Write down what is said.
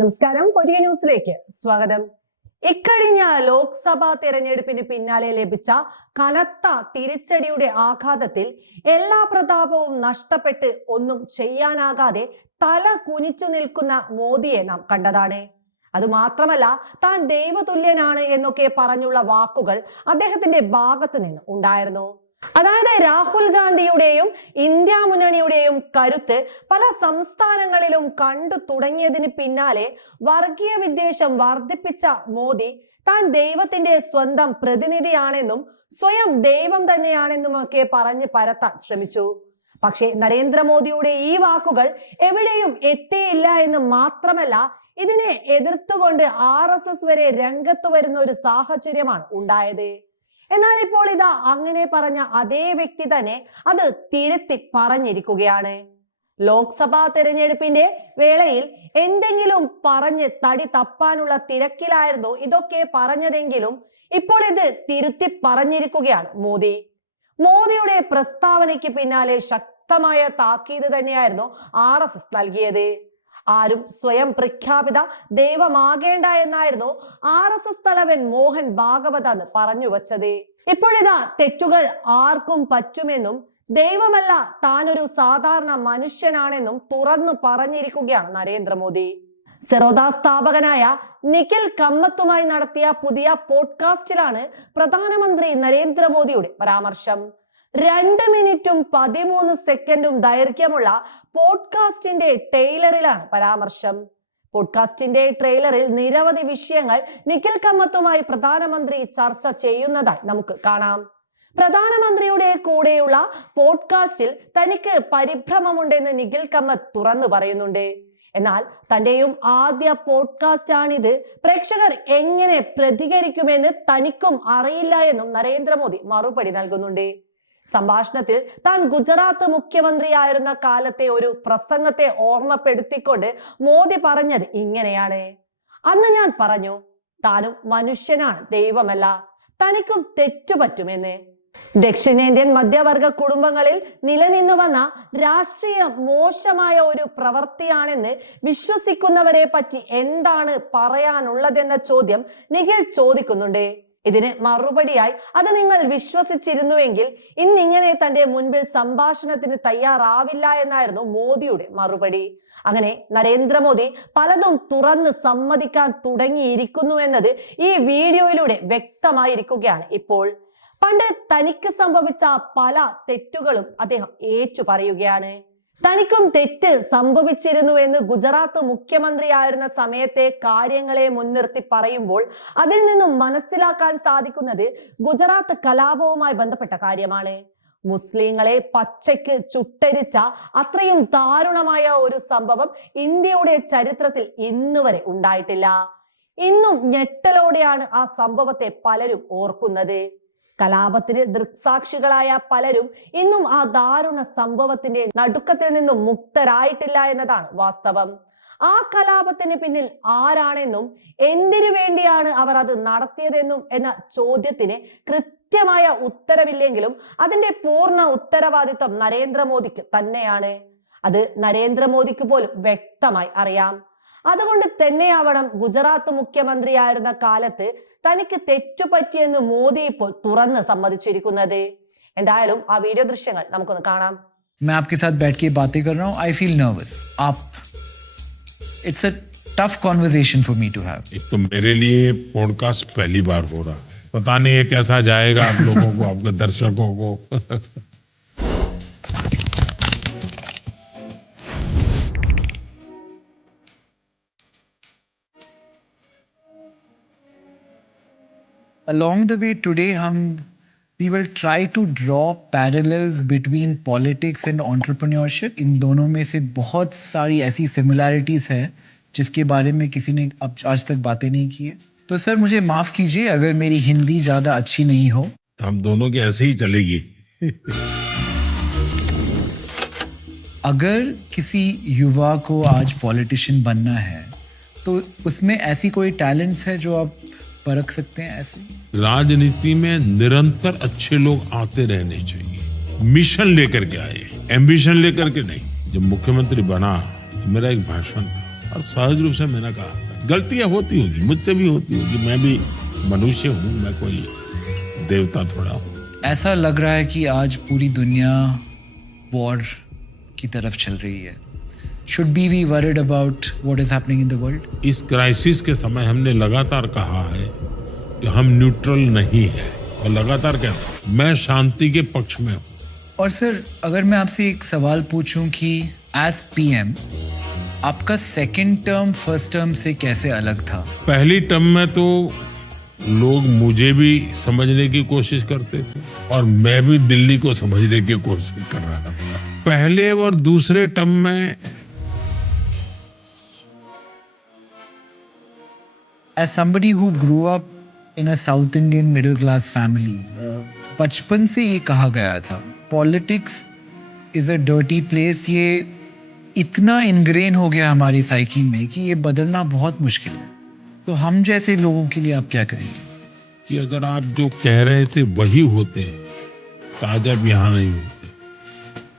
നമസ്കാരം. കൊരിയ ന്യൂസിലേക്ക് സ്വാഗതം. ഇക്കഴിഞ്ഞ ലോക്സഭാ തെരഞ്ഞെടുപ്പിന് പിന്നാലെ ലഭിച്ച കനത്ത തിരിച്ചടിയുടെ ആഘാതത്തിൽ എല്ലാ പ്രതാപവും നഷ്ടപ്പെട്ട് ഒന്നും ചെയ്യാനാകാതെ തല കുനിച്ചു നിൽക്കുന്ന മോദിയെ നാം കണ്ടതാണ്. അതുമാത്രമല്ല താൻ ദൈവതുല്യനാണ് എന്നൊക്കെ പറഞ്ഞുള്ള വാക്കുകൾ അദ്ദേഹത്തിന്റെ ഭാഗത്ത് നിന്ന് ഉണ്ടായിരുന്നു. അതായത് രാഹുൽ ഗാന്ധിയുടെയും ഇന്ത്യ മുന്നണിയുടെയും കരുത്ത് പല സംസ്ഥാനങ്ങളിലും കണ്ടു തുടങ്ങിയതിന് പിന്നാലെ വർഗീയ വിദ്വേഷം വർദ്ധിപ്പിച്ച മോദി താൻ ദൈവത്തിന്റെ സ്വന്തം പ്രതിനിധിയാണെന്നും സ്വയം ദൈവം തന്നെയാണെന്നുമൊക്കെ പറഞ്ഞ് പരത്താൻ ശ്രമിച്ചു. പക്ഷേ നരേന്ദ്രമോദിയുടെ ഈ വാക്കുകൾ എവിടെയും എത്തിയില്ല എന്ന് മാത്രമല്ല ഇതിനെ എതിർത്തുകൊണ്ട് ആർ വരെ രംഗത്ത് വരുന്ന ഒരു സാഹചര്യമാണ് ഉണ്ടായത്. എന്നാൽ ഇപ്പോൾ ഇതാ അങ്ങനെ പറഞ്ഞ അതേ വ്യക്തി തന്നെ അത് തിരുത്തി പറഞ്ഞിരിക്കുകയാണ്. ലോക്സഭാ തെരഞ്ഞെടുപ്പിന്റെ വേളയിൽ എന്തെങ്കിലും പറഞ്ഞ് തടി തപ്പാനുള്ള തിരക്കിലായിരുന്നു ഇതൊക്കെ പറഞ്ഞതെങ്കിലും ഇപ്പോൾ ഇത് തിരുത്തി പറഞ്ഞിരിക്കുകയാണ് മോദി. മോദിയുടെ പ്രസ്താവനയ്ക്ക് പിന്നാലെ ശക്തമായ താക്കീത് തന്നെയായിരുന്നു ആർ എസ് എസ് നൽകിയത്. ആരും സ്വയം പ്രഖ്യാപിത ദൈവമാകേണ്ട എന്നായിരുന്നു ആർ എസ് എസ് തലവൻ മോഹൻ ഭാഗവത എന്ന് പറഞ്ഞു വച്ചത്. ഇപ്പോഴിതാ തെറ്റുകൾ ആർക്കും പറ്റുമെന്നും ദൈവമല്ല താനൊരു സാധാരണ മനുഷ്യനാണെന്നും തുറന്നു പറഞ്ഞിരിക്കുകയാണ് നരേന്ദ്രമോദി. സെറോദ സ്ഥാപകനായ നിഖിൽ കമ്മത്തുമായി നടത്തിയ പുതിയ പോഡ്കാസ്റ്റിലാണ് പ്രധാനമന്ത്രി നരേന്ദ്രമോദിയുടെ പരാമർശം. രണ്ട് മിനിറ്റും പതിമൂന്ന് സെക്കൻഡും ദൈർഘ്യമുള്ള പോഡ്കാസ്റ്റിന്റെ ട്രെയിലറിലാണ് പരാമർശം. പോഡ്കാസ്റ്റിന്റെ ട്രെയിലറിൽ നിരവധി വിഷയങ്ങൾ നിഖിൽ കമ്മത്തുമായി പ്രധാനമന്ത്രി ചർച്ച ചെയ്യുന്നതായി നമുക്ക് കാണാം. പ്രധാനമന്ത്രിയുടെ കൂടെയുള്ള പോഡ്കാസ്റ്റിൽ തനിക്ക് പരിഭ്രമമുണ്ടെന്ന് നിഖിൽ കമ്മത്ത് തുറന്നു പറയുന്നുണ്ട്. എന്നാൽ തന്റെയും ആദ്യ പോഡ്കാസ്റ്റ് ആണിത് പ്രേക്ഷകർ എങ്ങനെ പ്രതികരിക്കുമെന്ന് തനിക്കും അറിയില്ല എന്നും നരേന്ദ്രമോദി മറുപടി നൽകുന്നുണ്ട്. സംഭാഷണത്തിൽ താൻ ഗുജറാത്ത് മുഖ്യമന്ത്രിയായിരുന്ന കാലത്തെ ഒരു പ്രസംഗത്തെ ഓർമ്മപ്പെടുത്തിക്കൊണ്ട് മോദി പറഞ്ഞത് ഇങ്ങനെയാണ്. അന്ന് ഞാൻ പറഞ്ഞു താനും മനുഷ്യനാണ് ദൈവമല്ല തനിക്കും തെറ്റുപറ്റുമെന്ന് ദക്ഷിണേന്ത്യൻ മധ്യവർഗ കുടുംബങ്ങളിൽ നിലനിന്നു വന്ന രാഷ്ട്രീയ മോശമായ ഒരു പ്രവൃത്തിയാണെന്ന് വിശ്വസിക്കുന്നവരെ പറ്റി എന്താണ് പറയാനുള്ളതെന്ന ചോദ്യം നിഖിൽ ചോദിക്കുന്നുണ്ട്. ഇതിന് മറുപടിയായി അത് നിങ്ങൾ വിശ്വസിച്ചിരുന്നുവെങ്കിൽ ഇന്നിങ്ങനെ തന്റെ മുൻപിൽ സംഭാഷണത്തിന് തയ്യാറാവില്ല എന്നായിരുന്നു മോദിയുടെ മറുപടി. അങ്ങനെ നരേന്ദ്രമോദി പലതും തുറന്ന് സമ്മതിക്കാൻ തുടങ്ങിയിരിക്കുന്നു എന്നത് ഈ വീഡിയോയിലൂടെ വ്യക്തമായിരിക്കുകയാണ് ഇപ്പോൾ. പണ്ട് തനിക്ക് സംഭവിച്ച പല തെറ്റുകളും അദ്ദേഹം ഏറ്റു പറയുകയാണ് തനിക്കും തെറ്റ് സംഭവിച്ചിരുന്നു എന്ന് ഗുജറാത്ത് മുഖ്യമന്ത്രിയായിരുന്ന സമയത്തെ കാര്യങ്ങളെ മുൻനിർത്തി പറയുമ്പോൾ അതിൽ നിന്നും മനസ്സിലാക്കാൻ സാധിക്കുന്നത് ഗുജറാത്ത് കലാപവുമായി ബന്ധപ്പെട്ട കാര്യമാണ്. മുസ്ലിങ്ങളെ പച്ചയ്ക്ക് ചുട്ടരിച്ച അത്രയും ദാരുണമായ ഒരു സംഭവം ഇന്ത്യയുടെ ചരിത്രത്തിൽ ഇന്നുവരെ ഉണ്ടായിട്ടില്ല. ഇന്നും ഞെട്ടലോടെയാണ് ആ സംഭവത്തെ പലരും ഓർക്കുന്നത്. കലാപത്തിന് ദൃക്സാക്ഷികളായ പലരും ഇന്നും ആ ദാരുണ സംഭവത്തിന്റെ നടുക്കത്തിൽ നിന്നും മുക്തരായിട്ടില്ല എന്നതാണ് വാസ്തവം. ആ കലാപത്തിന് പിന്നിൽ ആരാണെന്നും എന്തിനു വേണ്ടിയാണ് അവർ അത് നടത്തിയതെന്നും എന്ന ചോദ്യത്തിന് കൃത്യമായ ഉത്തരവില്ലെങ്കിലും അതിന്റെ പൂർണ ഉത്തരവാദിത്വം നരേന്ദ്രമോദിക്ക് തന്നെയാണ്. അത് നരേന്ദ്രമോദിക്ക് പോലും വ്യക്തമായി അറിയാം. അതുകൊണ്ട് തന്നെയാവണം ഗുജറാത്ത് മുഖ്യമന്ത്രിയായിരുന്ന കാലത്ത് തനിക്ക് തെറ്റുപറ്റിയെന്ന് മോദി ഇപ്പോൾ തുറന്ന് സമ്മതിച്ചിരിക്കുന്നത് എന്തായാലും ആ വീഡിയോ ദൃശ്യങ്ങൾ നമുക്കൊന്ന് കാണാം मैं आपके साथ बैठ के बातें कर रहा हूँ आई फील नर्वस आप it's a tough conversation for me to have एक तो मेरे लिए पॉडकास्ट पहली बार हो रहा है पता नहीं ये कैसा जाएगा आप लोगों को आपके दर्शकों को along the way today हम we will try to draw parallels between politics and entrepreneurship. इन दोनों में से बहुत सारी ऐसी similarities हैं जिसके बारे में किसी ने अब आज तक बातें नहीं की है। तो सर मुझे माफ़ कीजिए अगर मेरी हिंदी ज़्यादा अच्छी नहीं हो। तो हम दोनों की ऐसे ही चलेगी। अगर किसी युवा को आज पॉलिटिशियन बनना है तो उसमें ऐसी कोई टैलेंट्स है जो आप परख सकते हैं ऐसे? राजनीति में निरंतर अच्छे लोग आते रहने चाहिए। मिशन लेकर के आए एम्बिशन लेकर के नहीं। जब मुख्यमंत्री बना मेरा एक भाषण था और सहज रूप से मैंने कहा गलतियाँ होती होगी मुझसे भी होती होगी मैं भी मनुष्य हूँ मैं कोई देवता थोड़ा हूँ। ऐसा लग रहा है कि आज पूरी दुनिया वॉर की तरफ़ चल रही है। Should be we worried about what is happening in the world इस क्राइसिस के समय हमने लगातार कहा है कि हम न्यूट्रल नहीं है। और लगातार कहता हूँ, मैं शांति के पक्ष में हूँ। और सर अगर मैं आपसे एक सवाल पूछूँ कि एज पीएम आपका सेकंड टर्म फ़र्स्ट टर्म से कैसे अलग था? पहली टर्म में तो लोग मुझे भी समझने की कोशिश करते थे और मैं भी दिल्ली को समझने की कोशिश कर रहा था। पहले और दूसरे टर्म में as somebody who grew up in a South Indian middle class family, बचपन से ये कहा गया था politics is a dirty place ये इतना इनग्रेन हो गया हमारी साइकी में कि ये बदलना बहुत मुश्किल है। तो हम जैसे लोगों के लिए आप क्या करेंगे? कि अगर आप जो कह रहे थे वही होते तो आप यहाँ नहीं हो